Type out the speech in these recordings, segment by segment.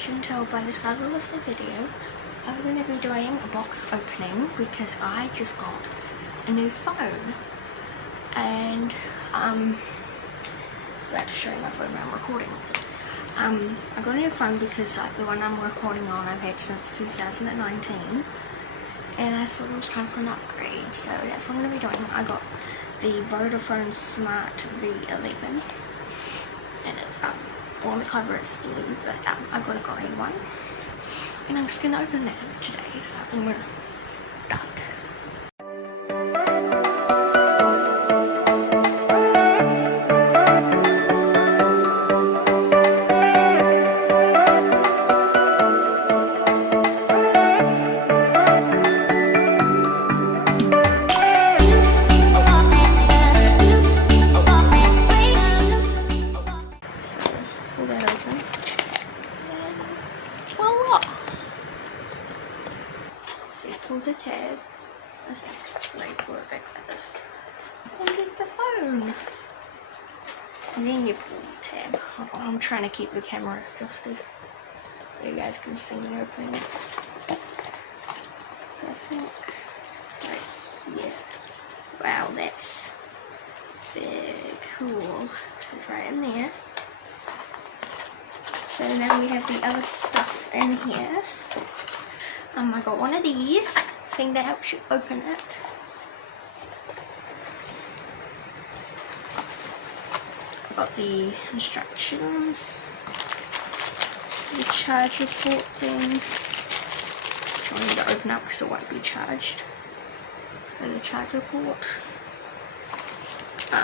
as you can tell by the title of the video, I'm going to be doing a box opening because I just got a new phone. And I was about to show you my phone when I'm recording. I got a new phone because the one I'm recording on I've had since 2019. And I thought it was time for an upgrade, so that's what I'm going to be doing. I got the Vodafone Smart V11, and it's on the cover it's blue, but I got a grey one, and I'm just going to open that today, so I'm going to start. Pull the tab. Right, pull it back like this. And there's the phone. And then you pull the tab. Oh, I'm trying to keep the camera adjusted so you guys can see me opening it. So I think right here. Wow, that's big. Cool. It's right in there. So now we have the other stuff in here. I got one of these thing that helps you open it. I got the instructions, the charger port thing, which I need to open up because it won't be charged. So the charger port. I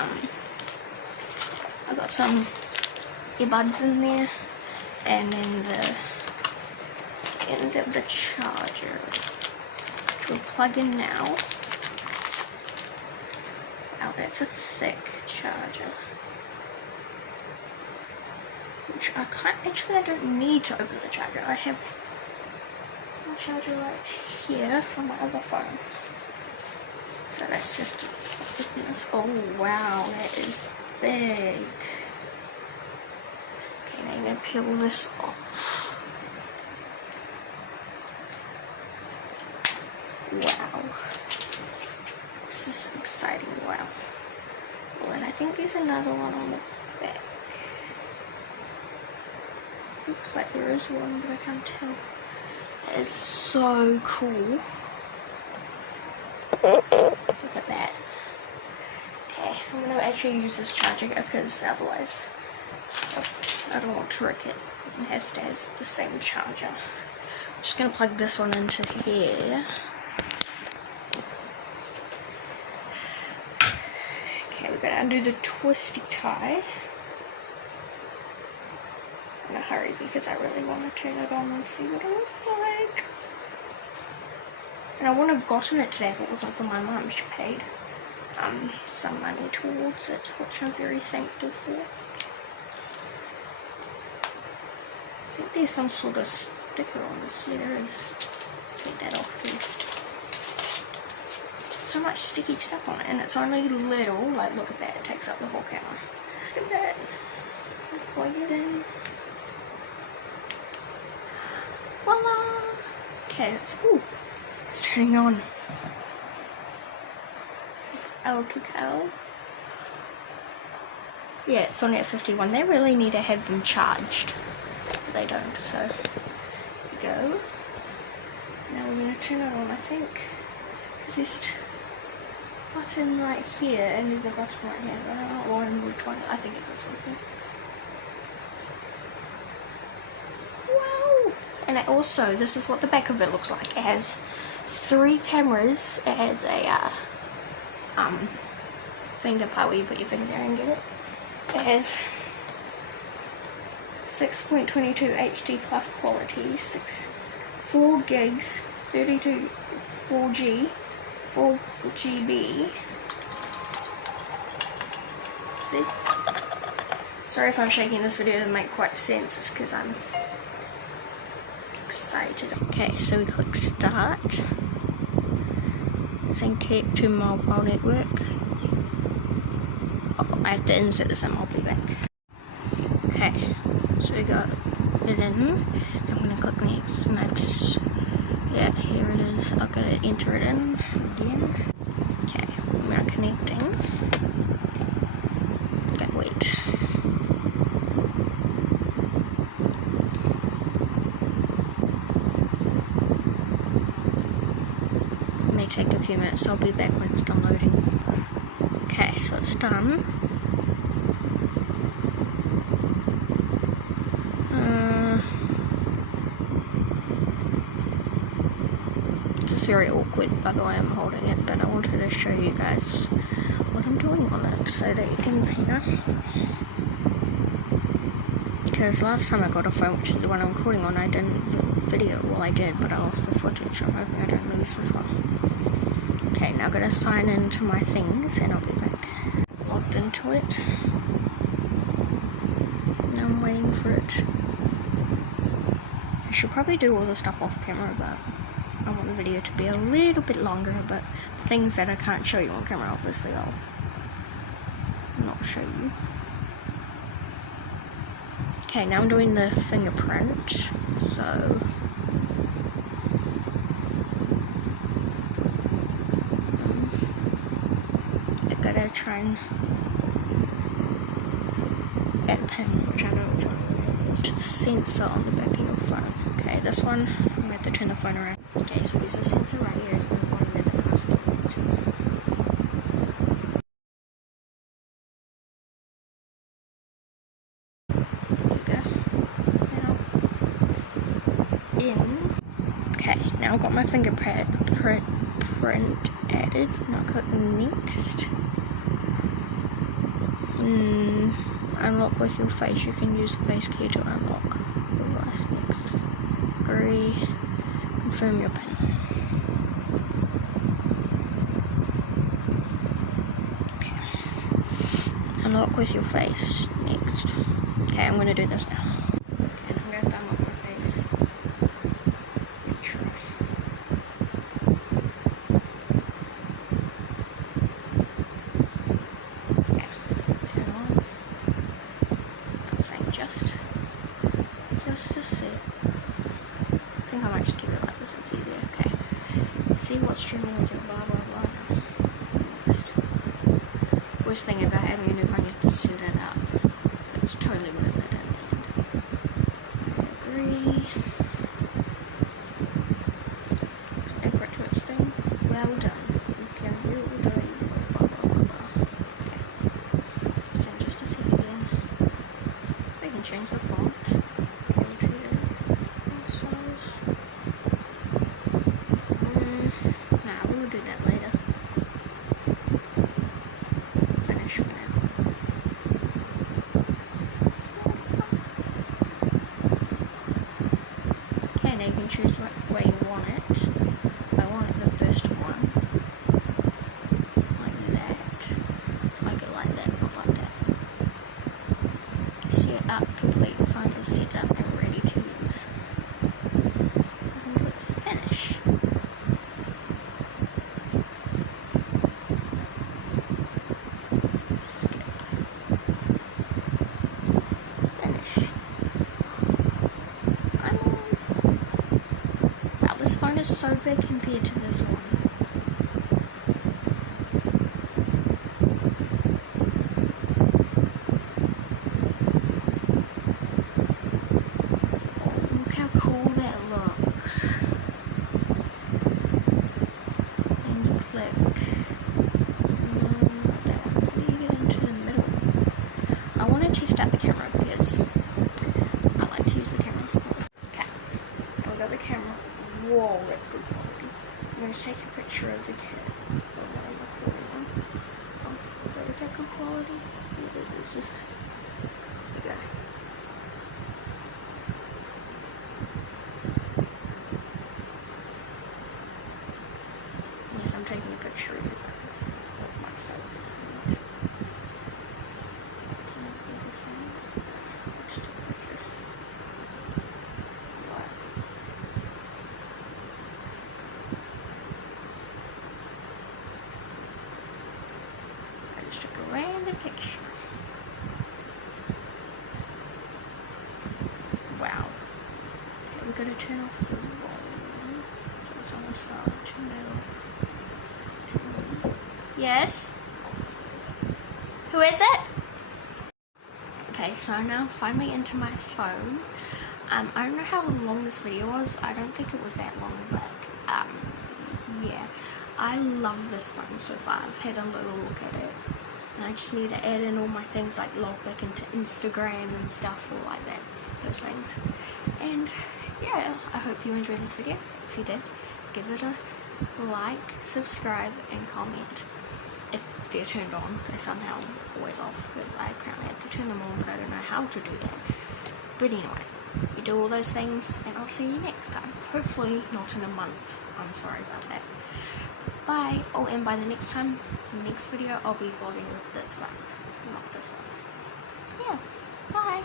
got some earbuds in there, and then the end of the charger, which will plug in now. Wow, that's a thick charger, which I don't need to open the charger. I have my charger right here from my other phone, so let's just open this. Oh wow, that is big. Okay, now I'm going to peel this off. Wow, this is exciting. Wow. Oh, and I think there's another one on the back. Looks like there is one, but I can't tell. That is so cool. Look at that. Okay, I'm going to actually use this charger because otherwise I don't want to wreck it. It has to have the same charger. I'm just going to plug this one into here. Okay, we're going to undo the twisty tie. I'm in a hurry because I really want to turn it on and see what it looks like. And I wouldn't have gotten it today if it wasn't for my mum. She paid some money towards it, which I'm very thankful for. I think there's some sort of sticker on this. Yeah, there is. Take that off too. So much sticky stuff on it, and it's only little. Like, look at that, it takes up the whole camera. Look at that. Plug it in. Voila! Okay, it's turning on. Alcatel. Yeah, it's on at 51. They really need to have them charged. But they don't, so there we go. Now we're going to turn it on, I think. Because there's button right here, and there's a button right here. I don't know which one. I think it's this one here. Wow! And it also, this is what the back of it looks like. It has 3 cameras. It has a finger part where you put your finger there and get it. It has 6.22 HD plus quality, 4 gigs, 32 4G. 4 GB. Sorry if I'm shaking this video to make quite sense, it's because I'm excited. Okay, so we click start. Saying keep to mobile network. Oh, I have to insert this and I'll be back. Okay, so we got it in, and click next, and I've just, yeah, here it is. I've got to enter it in again. Okay, we are connecting. Okay, wait. It may take a few minutes, so I'll be back when it's done loading. Okay, so it's done. It's very awkward by the way I'm holding it, but I wanted to show you guys what I'm doing on it so that you can, you know. Because last time I got a phone, which is the one I'm recording on, I didn't video. Well, I did, but I lost the footage. I'm hoping I don't lose this one. Okay, now I'm going to sign into my things and I'll be back. Logged into it. Now I'm waiting for it. I should probably do all the stuff off camera, but I want the video to be a little bit longer, but things that I can't show you on camera, obviously I'll not show you. Okay, now I'm doing the fingerprint, so I gotta try and add a pin, which I know which one it is. The sensor on the back of your phone. Okay, this one, I'm gonna have to turn the phone around. Okay, so there's a sensor right here, is the one that it's asking me to. Okay, now I've got my fingerprint added. Now click next. Unlock with your face. You can use the face key to unlock the device. Next. Agree. Confirm your PIN. Okay. Unlock with your face. Next. Okay, I'm gonna do this now. Okay, I'm gonna have to unlock my face. Just to see. I think I might just keep it like this, it's easier. Okay. See what streaming audio, blah blah blah. Next. Worst thing about having a new phone, you have to set it up. It's totally worth it in the end. I agree. Just wait for it to explain. Well done. You can view all the blah blah blah blah. Okay. Send just a sec again. We can change the font. Now you can choose what way you want it. I want it the first one. Like that. Like it like that, not like that. Set up, complete, phone is set up and ready to use. And click finish. Skip. Finish. This phone is so big compared to this one. Oh, look how cool that looks. And you click. How do you get into the middle? I want to test out the camera because I like to use the camera. Okay, now we got the camera. Whoa, that's good quality. I'm going to take a picture of the cat. Oh, wait, is that good quality? Yeah, it's just, there you go. Yes, I'm taking a picture of you guys, of myself. Can I do the same? Let's do a picture. What? I just took a random picture. Wow. Okay, we gotta turn off the volume. So it's on the side. Turn it off. Yes? Who is it? Okay, so I'm now finally into my phone. I don't know how long this video was. I don't think it was that long, but yeah. I love this phone so far. I've had a little look at it. And I just need to add in all my things like log back into Instagram and stuff or like that. Those things. And yeah, I hope you enjoyed this video. If you did, give it a like, subscribe and comment. If they're turned on, they're somehow always off because I apparently have to turn them on, but I don't know how to do that. But anyway, you do all those things and I'll see you next time. Hopefully not in a month. I'm sorry about that. Bye. Oh, and by the next video, I'll be vlogging with this one, not this one. Yeah. Bye.